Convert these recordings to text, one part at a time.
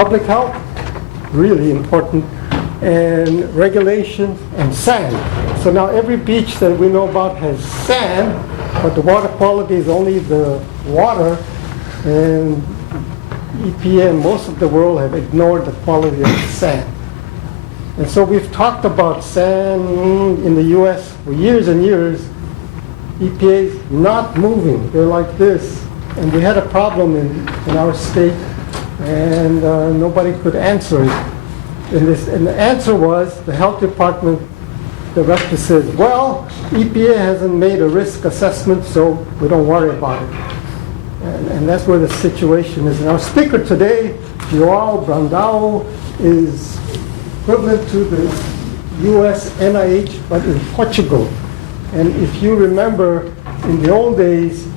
public health, really important, and regulation and sand. So now every beach that we know about has sand, but the water quality is only the water, and EPA and most of the world have ignored the quality of the sand. And so we've talked about sand in the US for years and years. EPA's not moving. They're like this. And we had a problem in our state, and nobody could answer it. And the answer was, the health department director says, well, EPA hasn't made a risk assessment, so we don't worry about it. And that's where the situation is. And our speaker today, João Brandão, is equivalent to the US NIH, but in Portugal. And if you remember, in the old days,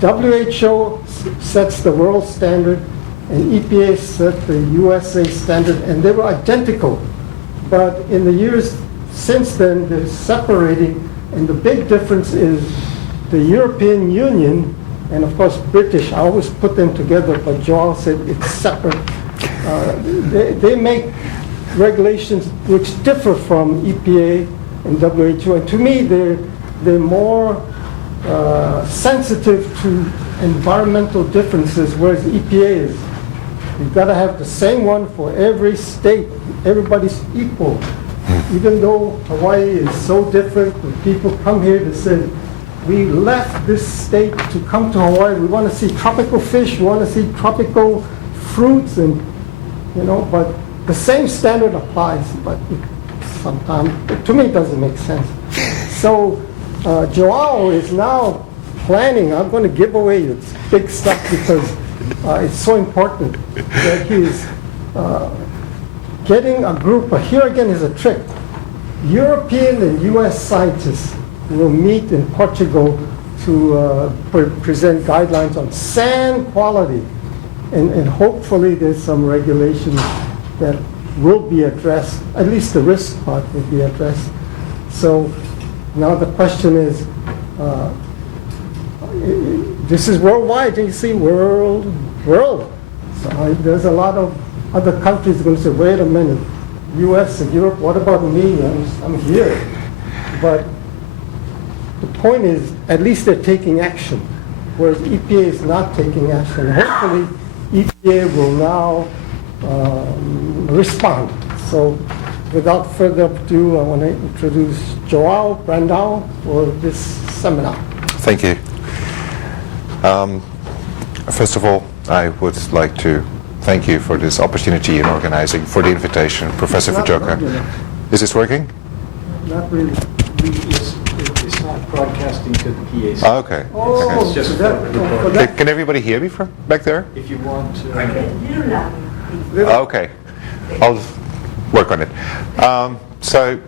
WHO sets the world standard, and EPA set the USA standard, and they were identical. But in the years since then, they're separating, and the big difference is the European Union, and of course British, I always put them together, but João said it's separate. They make regulations which differ from EPA and WHO, and to me they're more sensitive to environmental differences, whereas EPA is. You've got to have the same one for every state. Everybody's equal. Even though Hawaii is so different, when people come here to say, we left this state to come to Hawaii, we want to see tropical fish, we want to see tropical fruits, and but the same standard applies, but sometimes, to me, it doesn't make sense. So João is now planning, I'm going to give away this big stuff because it's so important that he's getting a group, but here again is a trick. European and US scientists will meet in Portugal to present guidelines on sand quality. And hopefully there's some regulations that will be addressed, at least the risk part will be addressed. So now the question is, this is worldwide, you see, world. So there's a lot of other countries going to say, wait a minute, US and Europe, what about me? I'm here. But the point is, at least they're taking action, whereas EPA is not taking action. Hopefully, EPA will now respond. So without further ado, I want to introduce João Brandão for this seminar. Thank you. First of all, I would like to thank you for this opportunity in organizing, for the invitation, Professor Fujioka. Is this working? Not really. It's not broadcasting to the PA. Oh, okay. Oh, Okay. It's just Can everybody hear me from back there? if you want to. Okay. I'll work on it. So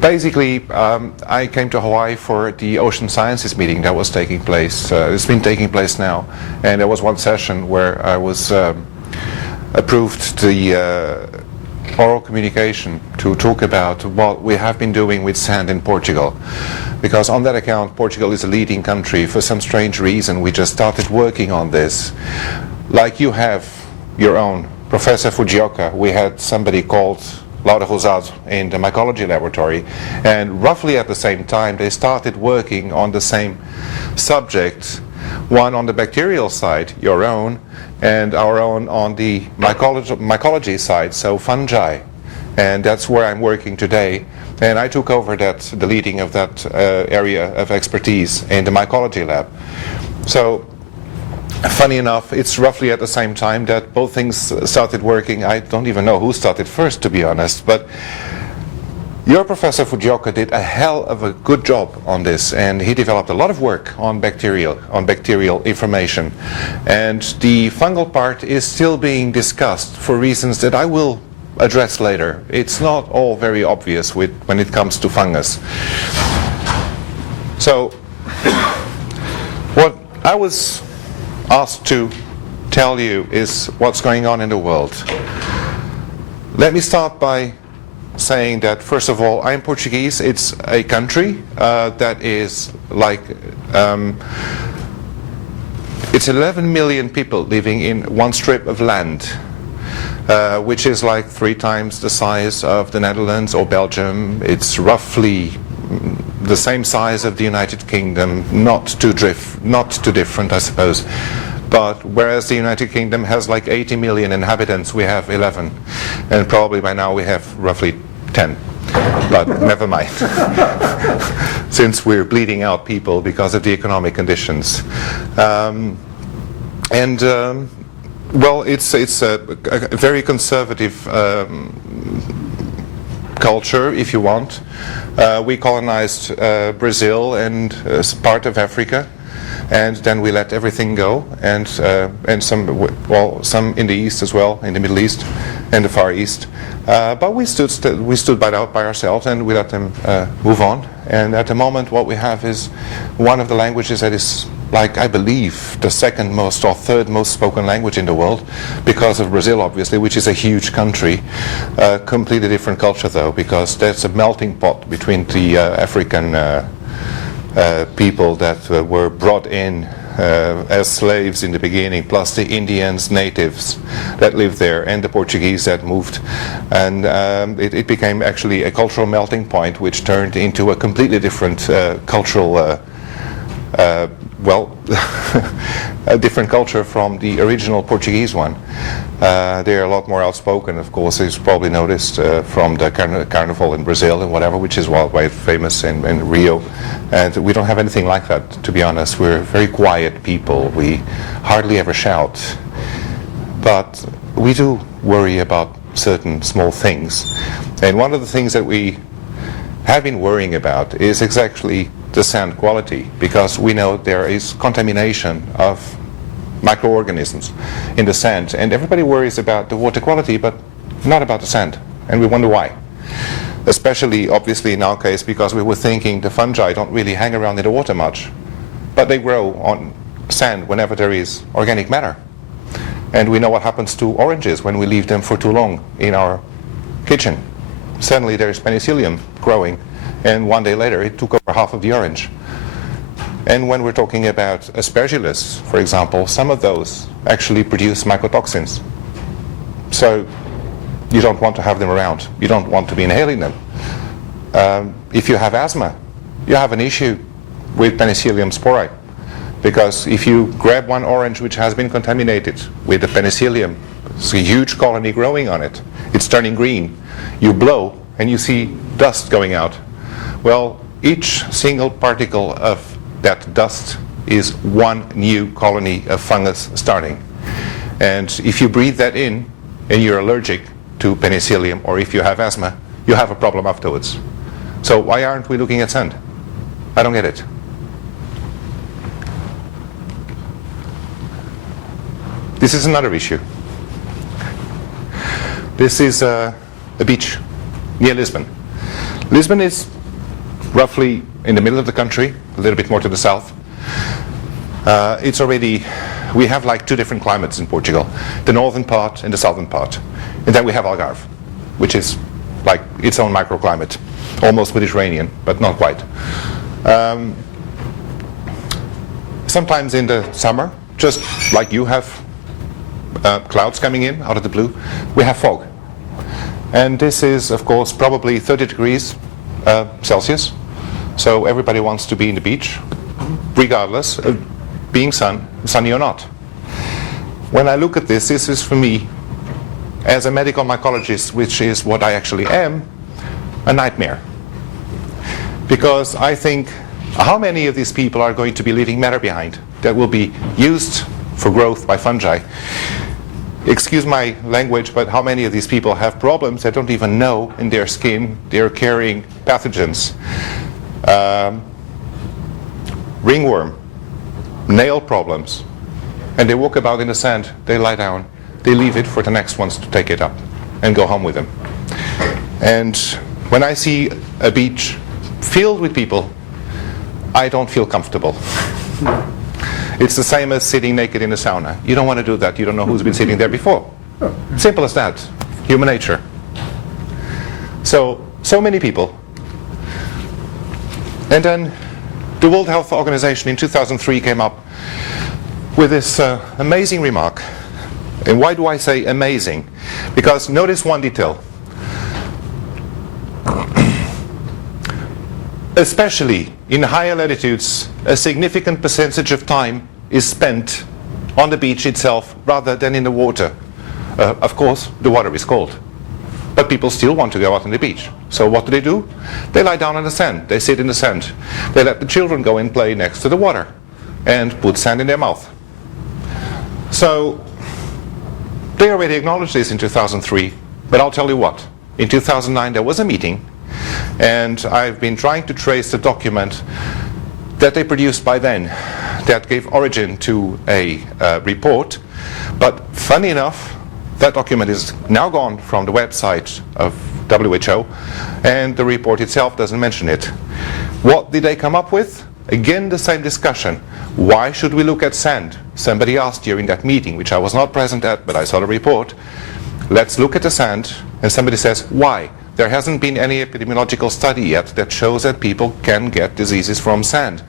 basically, I came to Hawaii for the Ocean Sciences meeting that was taking place. It's been taking place now. And there was one session where I was approved the oral communication to talk about what we have been doing with sand in Portugal. Because on that account, Portugal is a leading country. For some strange reason, we just started working on this. Like you have your own Professor Fujioka, we had somebody called Laura Rosado in the mycology laboratory, and roughly at the same time they started working on the same subject, one on the bacterial side, your own, and our own on the mycology side, so fungi. And that's where I'm working today. And I took over the leading of that area of expertise in the mycology lab. So funny enough, it's roughly at the same time that both things started working. I don't even know who started first, to be honest, but your Professor Fujioka did a hell of a good job on this, and he developed a lot of work on bacterial information. And the fungal part is still being discussed for reasons that I will address later. It's not all very obvious when it comes to fungus. So what I was asked to tell you is what's going on in the world. Let me start by saying that, first of all, I'm Portuguese. It's a country that is like, It's 11 million people living in one strip of land, which is like 3 times the size of the Netherlands or Belgium. It's roughly the same size of the United Kingdom, not too different, I suppose. But whereas the United Kingdom has like 80 million inhabitants, we have 11. And probably by now we have roughly 10. But never mind, since we're bleeding out people because of the economic conditions. Well, it's a very conservative culture, if you want. We colonized Brazil and part of Africa, and then we let everything go, and some in the East as well, in the Middle East and the Far East. But we stood by ourselves, and we let them move on. And at the moment, what we have is one of the languages that is, like, I believe, the second most or third most spoken language in the world, because of Brazil, obviously, which is a huge country. Completely different culture, though, because there's a melting pot between the African people that were brought in as slaves in the beginning, plus the Indians, natives that lived there, and the Portuguese that moved. And it became actually a cultural melting point, which turned into a completely different cultural a different culture from the original Portuguese one. They're a lot more outspoken, of course, as you probably noticed from the carnival in Brazil and whatever, which is quite famous in Rio. And we don't have anything like that, to be honest. We're very quiet people. We hardly ever shout. But we do worry about certain small things. And one of the things that we have been worrying about is exactly the sand quality, because we know there is contamination of microorganisms in the sand, and everybody worries about the water quality but not about the sand, and we wonder why. Especially obviously in our case, because we were thinking the fungi don't really hang around in the water much, but they grow on sand whenever there is organic matter. And we know what happens to oranges when we leave them for too long in our kitchen. Suddenly there is penicillium growing, and one day later it took over half of the orange. And when we're talking about aspergillus, for example, some of those actually produce mycotoxins. So you don't want to have them around. You don't want to be inhaling them. If you have asthma, you have an issue with penicillium spori, because if you grab one orange which has been contaminated with the penicillium, it's a huge colony growing on it, it's turning green, you blow and you see dust going out. Well, each single particle of that dust is one new colony of fungus starting. And if you breathe that in and you're allergic to penicillium, or if you have asthma, you have a problem afterwards. So why aren't we looking at sand? I don't get it. This is another issue. This is a beach near Lisbon. Lisbon is roughly in the middle of the country, a little bit more to the south. We have like 2 different climates in Portugal, the northern part and the southern part. And then we have Algarve, which is like its own microclimate, almost Mediterranean, but not quite. Sometimes in the summer, just like you have clouds coming in out of the blue, we have fog. And this is, of course, probably 30 degrees Celsius. So everybody wants to be in the beach, regardless of being sunny or not. When I look at this is for me, as a medical mycologist, which is what I actually am, a nightmare. Because I think, how many of these people are going to be leaving matter behind that will be used for growth by fungi? Excuse my language, but how many of these people have problems that don't even know in their skin they're carrying pathogens? Ringworm, nail problems, and they walk about in the sand, they lie down, they leave it for the next ones to take it up and go home with them. And when I see a beach filled with people, I don't feel comfortable. It's the same as sitting naked in a sauna. You don't want to do that. You don't know who's been sitting there before. Simple as that. Human nature. So many people. And then the World Health Organization in 2003 came up with this amazing remark. And why do I say amazing? Because notice one detail. Especially in higher latitudes, a significant percentage of time is spent on the beach itself rather than in the water. Of course, the water is cold, but people still want to go out on the beach. So what do? They lie down on the sand. They sit in the sand. They let the children go and play next to the water and put sand in their mouth. So they already acknowledged this in 2003, but I'll tell you what. In 2009 there was a meeting, and I've been trying to trace the document that they produced by then that gave origin to a report. But funny enough, that document is now gone from the website of WHO, and the report itself doesn't mention it. What did they come up with? Again, the same discussion. Why should we look at sand? Somebody asked during that meeting, which I was not present at, but I saw the report. Let's look at the sand, and somebody says, why? There hasn't been any epidemiological study yet that shows that people can get diseases from sand.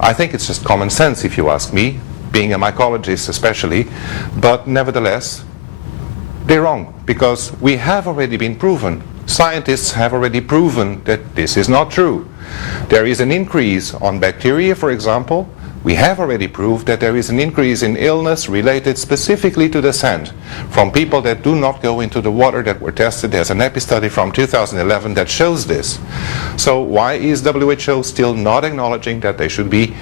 I think it's just common sense, if you ask me, being a mycologist especially, but nevertheless, they're wrong, because we have already been proven. Scientists have already proven that this is not true. There is an increase on bacteria, for example. We have already proved that there is an increase in illness related specifically to the sand from people that do not go into the water that were tested. There's an epi-study from 2011 that shows this. So why is WHO still not acknowledging that they should be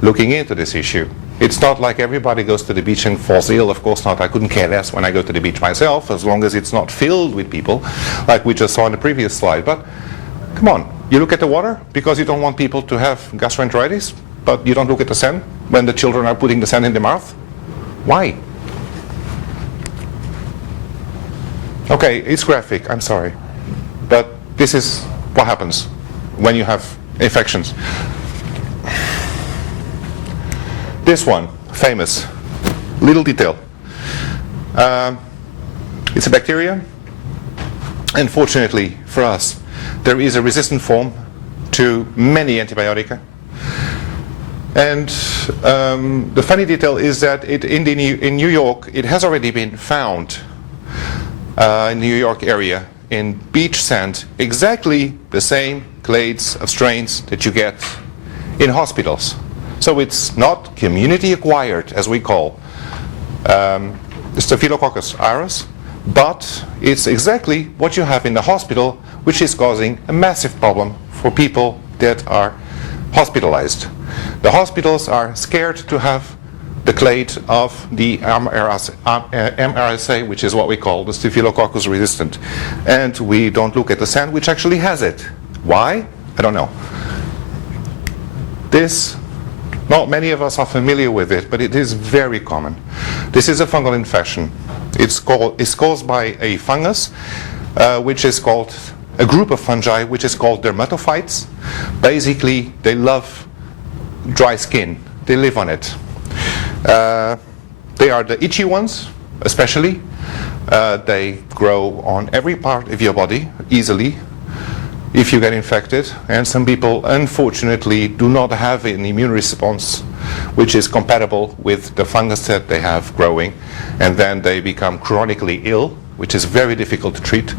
looking into this issue? It's not like everybody goes to the beach and falls ill. Of course not. I couldn't care less when I go to the beach myself, as long as it's not filled with people, like we just saw in the previous slide. But come on, you look at the water because you don't want people to have gastroenteritis, but you don't look at the sand when the children are putting the sand in their mouth? Why? Okay, it's graphic, I'm sorry. But this is what happens when you have infections. This one, famous, little detail. It's a bacteria. Unfortunately for us, there is a resistant form to many antibiotica. And the funny detail is that in New York, it has already been found in the New York area in beach sand, exactly the same clades of strains that you get in hospitals. So it's not community acquired, as we call Staphylococcus aureus, but it's exactly what you have in the hospital, which is causing a massive problem for people that are hospitalized. The hospitals are scared to have the clade of the MRSA, which is what we call the Staphylococcus resistant. And we don't look at the sand, which actually has it. Why? I don't know. This, not many of us are familiar with it, but it is very common. This is a fungal infection. It's caused by a fungus, which is called a group of fungi, which is called dermatophytes. Basically, they love dry skin. They live on it. They are the itchy ones, especially. They grow on every part of your body easily if you get infected. And some people, unfortunately, do not have an immune response which is compatible with the fungus that they have growing. And then they become chronically ill, which is very difficult to treat.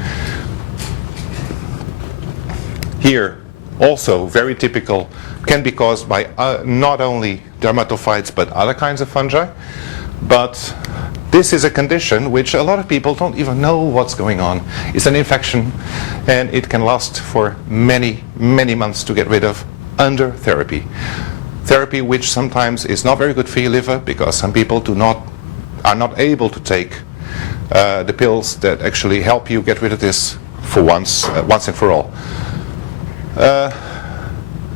Here, also very typical, can be caused by not only dermatophytes but other kinds of fungi. But this is a condition which a lot of people don't even know what's going on. It's an infection, and it can last for many, many months to get rid of under therapy. Therapy which sometimes is not very good for your liver, because some people are not able to take the pills that actually help you get rid of this for once and for all.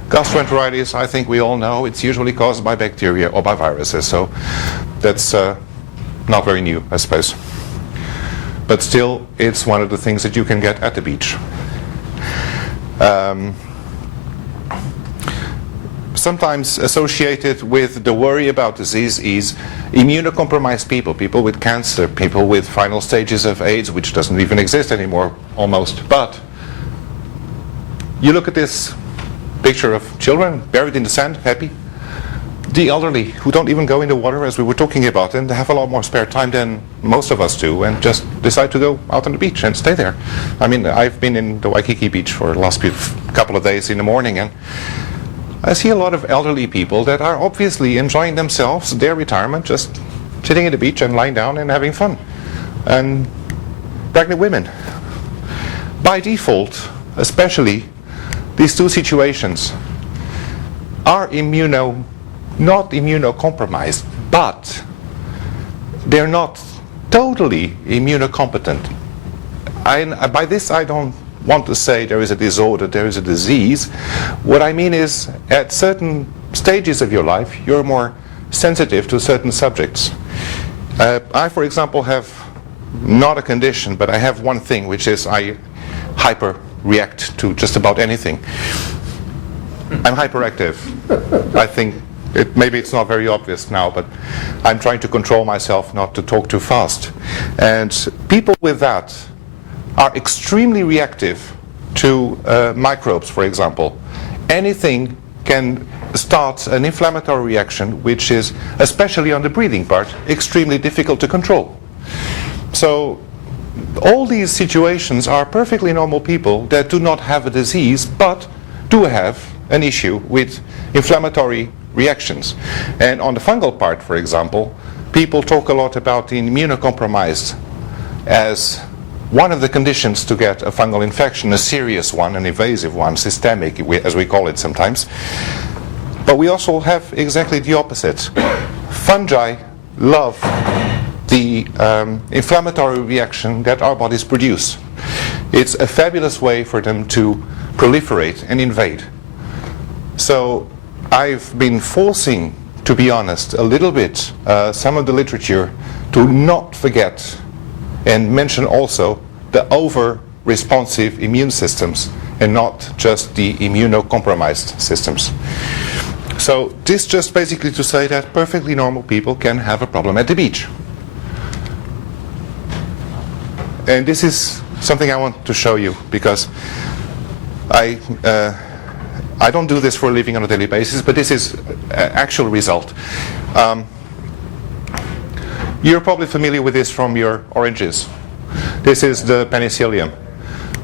Gastroenteritis, I think we all know, it's usually caused by bacteria or by viruses, so that's not very new, I suppose. But still, it's one of the things that you can get at the beach. Sometimes associated with the worry about disease is immunocompromised people, people with cancer, people with final stages of AIDS, which doesn't even exist anymore, almost. But you look at this picture of children buried in the sand, happy. the elderly who don't even go in the water, as we were talking about, and they have a lot more spare time than most of us do, and just decide to go out on the beach and stay there. I mean, I've been in the Waikiki beach for the last couple of days in the morning, and I see a lot of elderly people that are obviously enjoying themselves, their retirement, just sitting at the beach and lying down and having fun. And pregnant women. By default, especially, these two situations are not immunocompromised, but they're not totally immunocompetent. By this I don't want to say there is a disorder, there is a disease. What I mean is, at certain stages of your life, you're more sensitive to certain subjects. I, for example, have not a condition, but I have one thing, which is I hyper-react to just about anything. I'm hyperactive. I think maybe it's not very obvious now, but I'm trying to control myself not to talk too fast. And people with that are extremely reactive to microbes, for example. Anything can start an inflammatory reaction, which is, especially on the breathing part, extremely difficult to control. So all these situations are perfectly normal people that do not have a disease, but do have an issue with inflammatory reactions. And on the fungal part, for example, people talk a lot about the immunocompromised as one of the conditions to get a fungal infection, a serious one, an invasive one, systemic, as we call it sometimes. But we also have exactly the opposite. Fungi love the inflammatory reaction that our bodies produce. It's a fabulous way for them to proliferate and invade. So I've been forcing, to be honest, a little bit some of the literature to not forget and mention also the over-responsive immune systems and not just the immunocompromised systems. So this just basically to say that perfectly normal people can have a problem at the beach. And this is something I want to show you, because I don't do this for a living on a daily basis, but this is actual result. You're probably familiar with this from your oranges. This is the penicillium.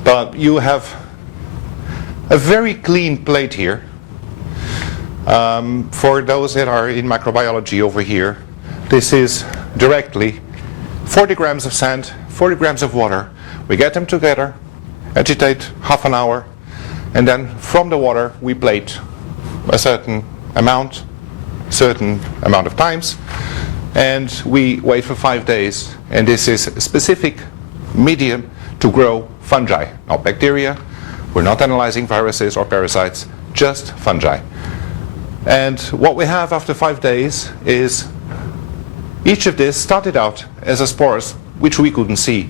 But you have a very clean plate here. For those that are in microbiology over here, this is directly 40 grams of sand, 40 grams of water. We get them together, agitate half an hour, and then from the water we plate a certain amount of times, and we wait for 5 days, and this is a specific medium to grow fungi, not bacteria. We're not analyzing viruses or parasites, just fungi. And what we have after 5 days is each of this started out as a spores, which we couldn't see.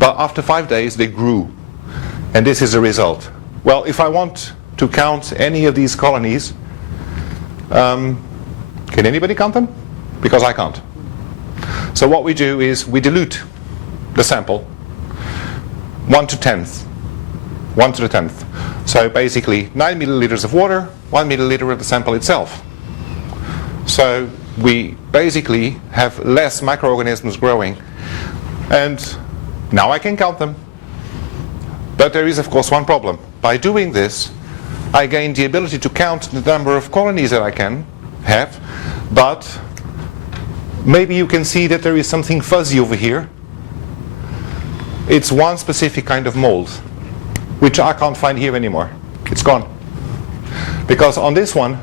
But after 5 days they grew, and this is the result. Well, if I want to count any of these colonies, can anybody count them? Because I can't. So what we do is we dilute the sample 1 to the 10th. So basically 9 milliliters of water, 1 milliliter of the sample itself. So we basically have less microorganisms growing. And now I can count them. But there is, of course, one problem. By doing this, I gain the ability to count the number of colonies that I can have, but maybe you can see that there is something fuzzy over here. It's one specific kind of mold, which I can't find here anymore. It's gone. Because on this one,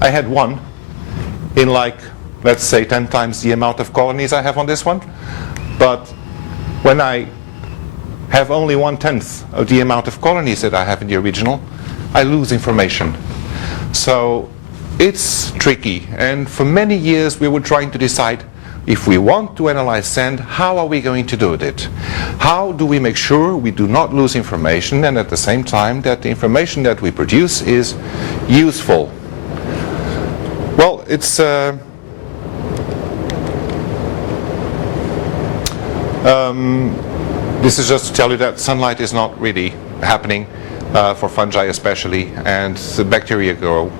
I had one in let's say 10 times the amount of colonies I have on this one. But when I have only 1/10 of the amount of colonies that I have in the original, I lose information. So it's tricky. And for many years we were trying to decide, if we want to analyze sand, how are we going to do it? How do we make sure we do not lose information, and at the same time that the information that we produce is useful? Well, it's this is just to tell you that sunlight is not really happening for fungi especially, and the bacteria grow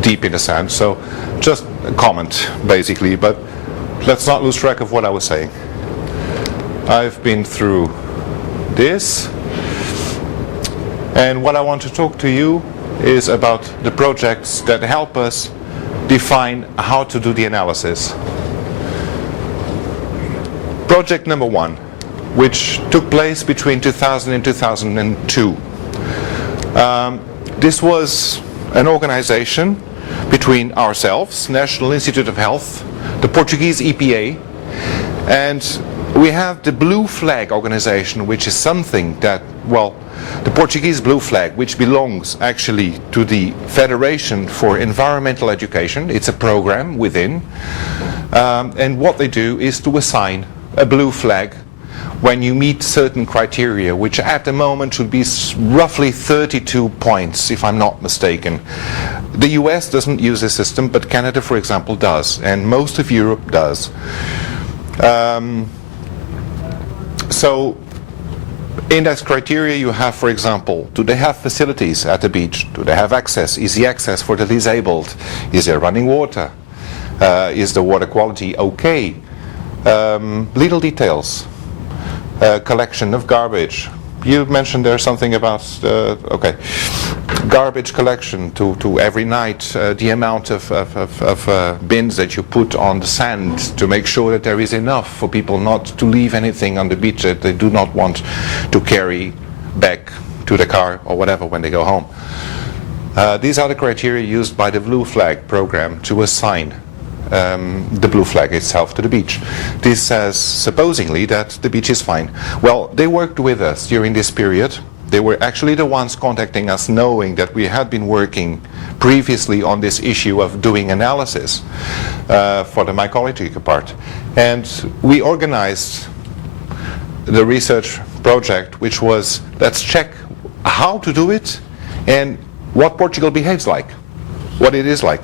deep in the sand. So just a comment, basically, but let's not lose track of what I was saying. I've been through this, and what I want to talk to you is about the projects that help us define how to do the analysis. Project number 1, which took place between 2000 and 2002. This was an organization between ourselves, National Institute of Health, the Portuguese EPA, and we have the Blue Flag organization, which is something that, well, the Portuguese Blue Flag, which belongs actually to the Federation for Environmental Education. It's a program within, and what they do is to assign a blue flag when you meet certain criteria, which at the moment should be roughly 32 points, if I'm not mistaken. The US doesn't use this system, but Canada, for example, does, and most of Europe does. So in that criteria you have, for example, do they have facilities at the beach? Do they have access? Easy access for the disabled? Is there running water? Is the water quality okay? Little details. Collection of garbage. You mentioned there's something about garbage collection to every night, the amount of bins that you put on the sand to make sure that there is enough for people not to leave anything on the beach that they do not want to carry back to the car or whatever when they go home. These are the criteria used by the Blue Flag program to assign the blue flag itself to the beach. This says supposedly that the beach is fine. Well, they worked with us during this period. They were actually the ones contacting us, knowing that we had been working previously on this issue of doing analysis for the mycological part. And we organized the research project, which was, let's check how to do it and what Portugal behaves like, what it is like.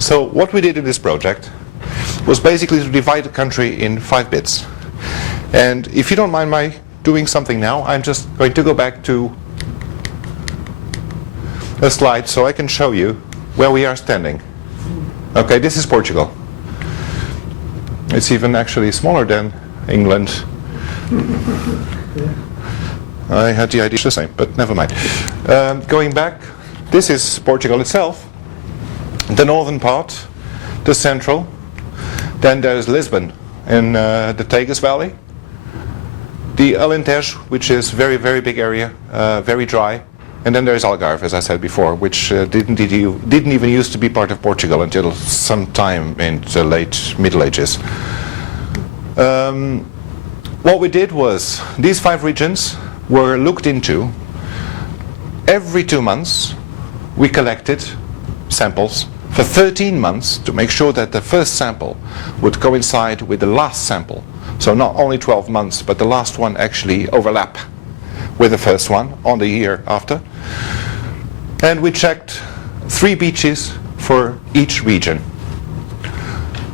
So what we did in this project was basically to divide the country in 5 bits. And if you don't mind my doing something now, I'm just going to go back to a slide so I can show you where we are standing. Okay, this is Portugal. It's even actually smaller than England. I had the idea the same, but never mind. Going back, this is Portugal itself. The northern part, the central, then there's Lisbon in the Tagus Valley, the Alentejo, which is very, very big area, very dry, and then there's Algarve, as I said before, which didn't even used to be part of Portugal until some time in the late Middle Ages. What we did was, these 5 regions were looked into. Every 2 months we collected samples for 13 months to make sure that the first sample would coincide with the last sample. So not only 12 months, but the last one actually overlap with the first one on the year after. And we checked 3 beaches for each region.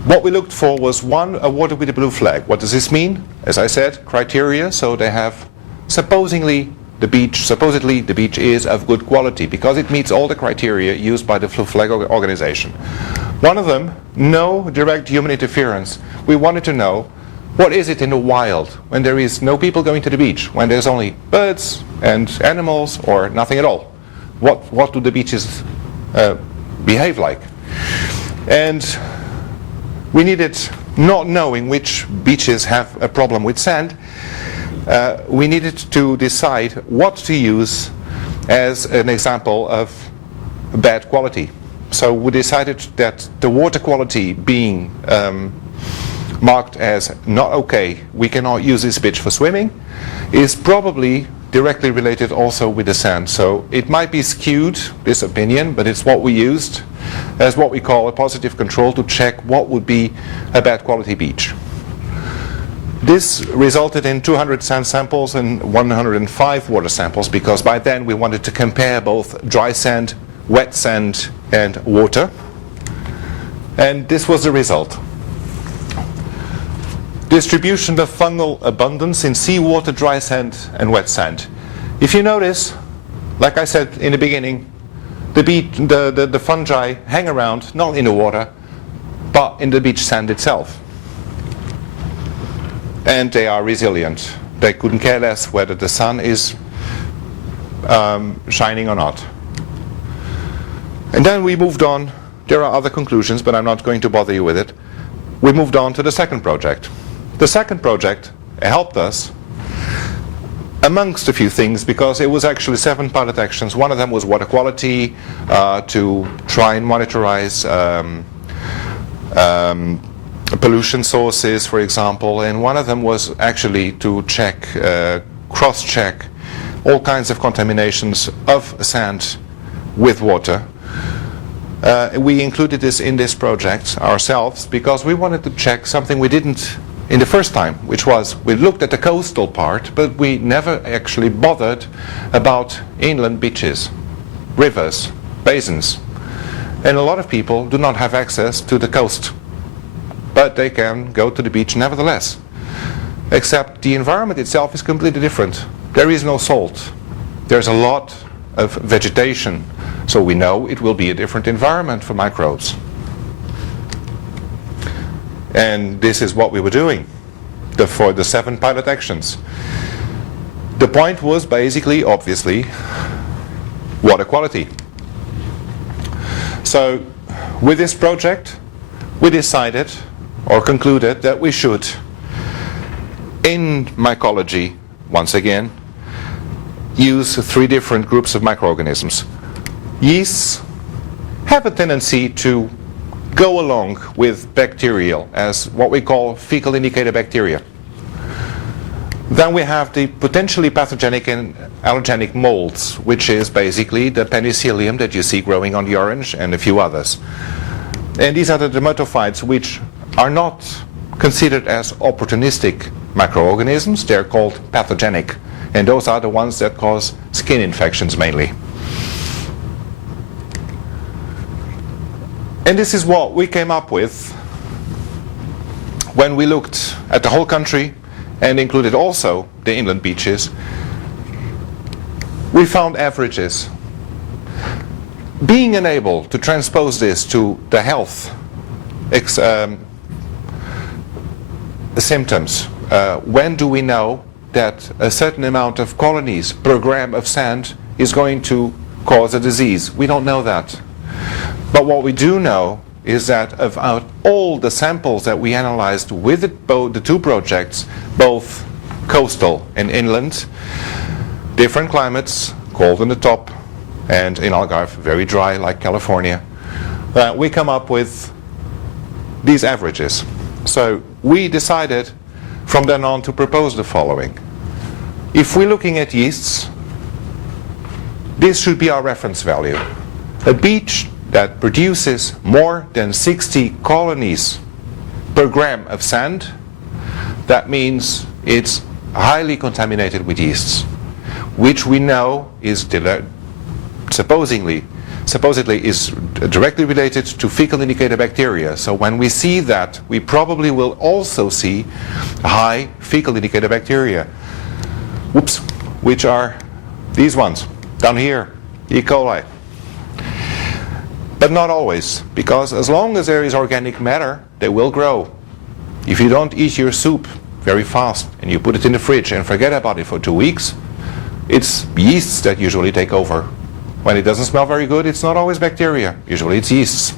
What we looked for was 1 awarded with the blue flag. What does this mean? As I said, criteria, so they have supposedly the beach is of good quality because it meets all the criteria used by the Blue Flag organization. One of them, no direct human interference. We wanted to know, what is it in the wild when there is no people going to the beach, when there's only birds and animals or nothing at all? What do the beaches behave like? And we needed, not knowing which beaches have a problem with sand, we needed to decide what to use as an example of bad quality. So we decided that the water quality being marked as not okay, we cannot use this beach for swimming, is probably directly related also with the sand. So it might be skewed, this opinion, but it's what we used as what we call a positive control to check what would be a bad quality beach. This resulted in 200 sand samples and 105 water samples, because by then we wanted to compare both dry sand, wet sand, and water. And this was the result. Distribution of fungal abundance in seawater, dry sand, and wet sand. If you notice, like I said in the beginning, the fungi hang around, not in the water, but in the beach sand itself. And they are resilient. They couldn't care less whether the sun is shining or not. And then we moved on. There are other conclusions, but I'm not going to bother you with it. We moved on to the second project. The second project helped us amongst a few things, because it was actually 7 pilot actions. One of them was water quality, to try and monitorize pollution sources, for example, and one of them was actually to check, cross-check all kinds of contaminations of sand with water. We included this in this project ourselves because we wanted to check something we didn't in the first time, which was we looked at the coastal part, but we never actually bothered about inland beaches, rivers, basins. And a lot of people do not have access to the coast, but they can go to the beach nevertheless. Except the environment itself is completely different. There is no salt. There's a lot of vegetation, so we know it will be a different environment for microbes. And this is what we were doing for the 7 pilot actions. The point was basically, obviously, water quality. So with this project, we decided or concluded that we should, in mycology, once again, use 3 different groups of microorganisms. Yeasts have a tendency to go along with bacterial as what we call fecal indicator bacteria. Then we have the potentially pathogenic and allergenic molds, which is basically the penicillium that you see growing on the orange and a few others. And these are the dermatophytes which are not considered as opportunistic microorganisms. They're called pathogenic, and those are the ones that cause skin infections mainly. And this is what we came up with when we looked at the whole country and included also the inland beaches. We found averages. Being unable to transpose this to the health symptoms, when do we know that a certain amount of colonies per gram of sand is going to cause a disease? We don't know that. But what we do know is that of all the samples that we analyzed with the 2 projects, both coastal and inland, different climates, cold on the top, and in Algarve, very dry like California, we come up with these averages. So we decided from then on to propose the following. If we're looking at yeasts, this should be our reference value. A beach that produces more than 60 colonies per gram of sand, that means it's highly contaminated with yeasts, which we know is supposedly is directly related to fecal indicator bacteria. So when we see that, we probably will also see high fecal indicator bacteria, which are these ones down here, E. coli. But not always, because as long as there is organic matter, they will grow. If you don't eat your soup very fast and you put it in the fridge and forget about it for 2 weeks, it's yeasts that usually take over. When it doesn't smell very good, it's not always bacteria. Usually it's yeasts,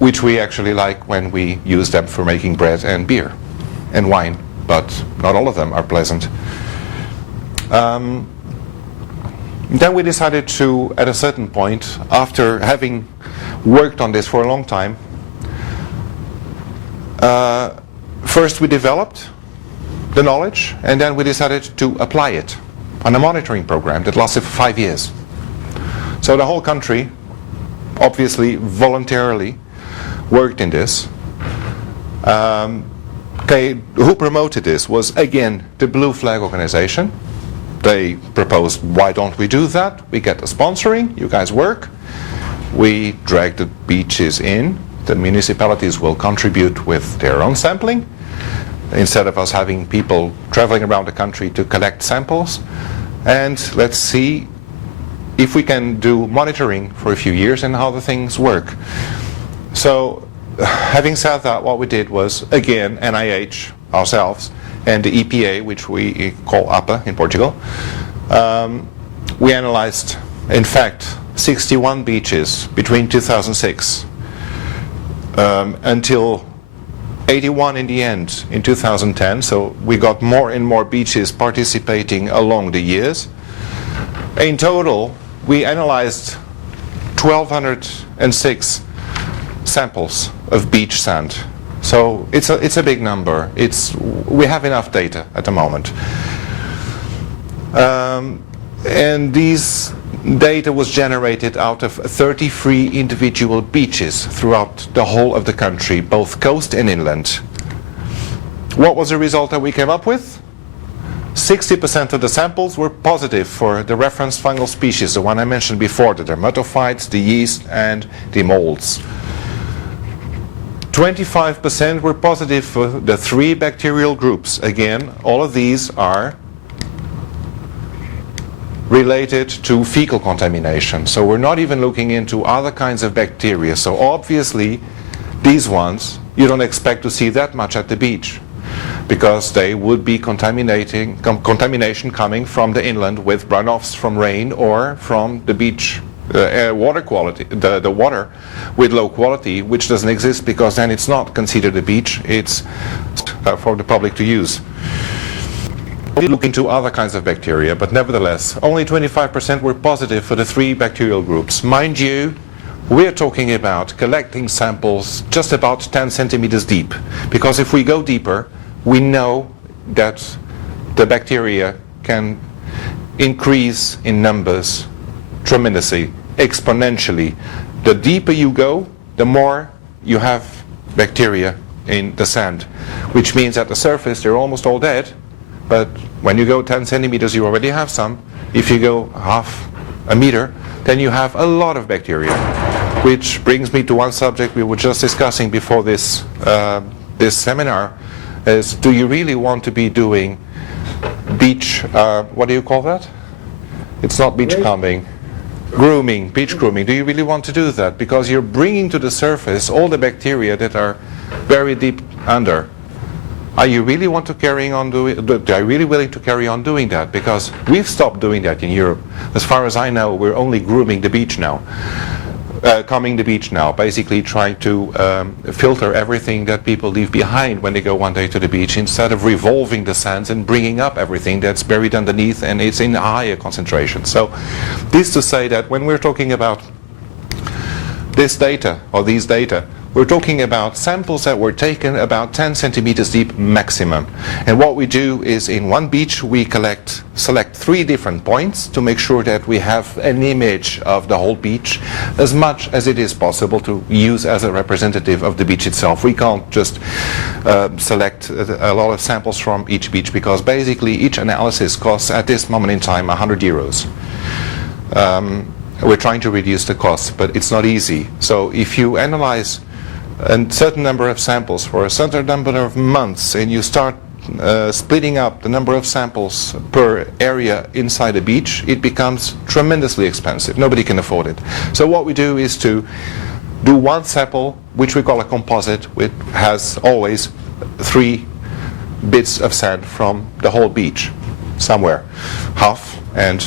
which we actually like when we use them for making bread and beer and wine, but not all of them are pleasant. Then we decided to, at a certain point, after having worked on this for a long time, first we developed the knowledge, and then we decided to apply it on a monitoring program that lasted for 5 years. So the whole country, obviously voluntarily, worked in this. Who promoted this was, again, the Blue Flag organization. They proposed, why don't we do that? We get the sponsoring, you guys work. We drag the beaches in. The municipalities will contribute with their own sampling, instead of us having people traveling around the country to collect samples. and let's see if we can do monitoring for a few years and how the things work. So, having said that, what we did was, again, NIH, ourselves, and the EPA, which we call APA in Portugal, we analyzed, in fact, 61 beaches between 2006 until 81 in the end in 2010. So we got more and more beaches participating along the years. In total, we analyzed 1,206 samples of beach sand. So it's a big number. We have enough data at the moment. And these data was generated out of 33 individual beaches throughout the whole of the country, both coast and inland. What was the result that we came up with? 60% of the samples were positive for the reference fungal species, the one I mentioned before, the dermatophytes, the yeast, and the molds. 25% were positive for the 3 bacterial groups. Again, all of these are related to fecal contamination. So we're not even looking into other kinds of bacteria. So obviously, these ones, you don't expect to see that much at the beach, because they would be contamination coming from the inland with runoffs from rain or from the beach water quality, the water with low quality, which doesn't exist, because then it's not considered a beach, it's for the public to use. We look into other kinds of bacteria, but nevertheless, only 25% were positive for the 3 bacterial groups. Mind you, we're talking about collecting samples just about 10 centimeters deep, because if we go deeper, we know that the bacteria can increase in numbers tremendously, exponentially. The deeper you go, the more you have bacteria in the sand, which means at the surface they're almost all dead, but when you go 10 centimeters you already have some. If you go half a meter, then you have a lot of bacteria. Which brings me to one subject we were just discussing before this seminar, is do you really want to be doing beach, what do you call that? It's not beach combing. Grooming, beach grooming. Do you really want to do that? Because you're bringing to the surface all the bacteria that are very deep under. Are you really want to carry on doing? Are you really willing to carry on doing that? Because we've stopped doing that in Europe. As far as I know, we're only grooming the beach now, combing the beach now. Basically, trying to filter everything that people leave behind when they go one day to the beach, instead of revolving the sands and bringing up everything that's buried underneath and it's in higher concentration. So, this to say that when we're talking about this data or these data, we're talking about samples that were taken about 10 centimeters deep maximum. And what we do is in one beach we select 3 different points to make sure that we have an image of the whole beach as much as it is possible to use as a representative of the beach itself. We can't just select a lot of samples from each beach, because basically each analysis costs at this moment in time €100. We're trying to reduce the cost, but it's not easy. So if you analyze a certain number of samples for a certain number of months, and you start splitting up the number of samples per area inside a beach, it becomes tremendously expensive. Nobody can afford it. So what we do is to do one sample, which we call a composite, which has always 3 bits of sand from the whole beach, somewhere, half and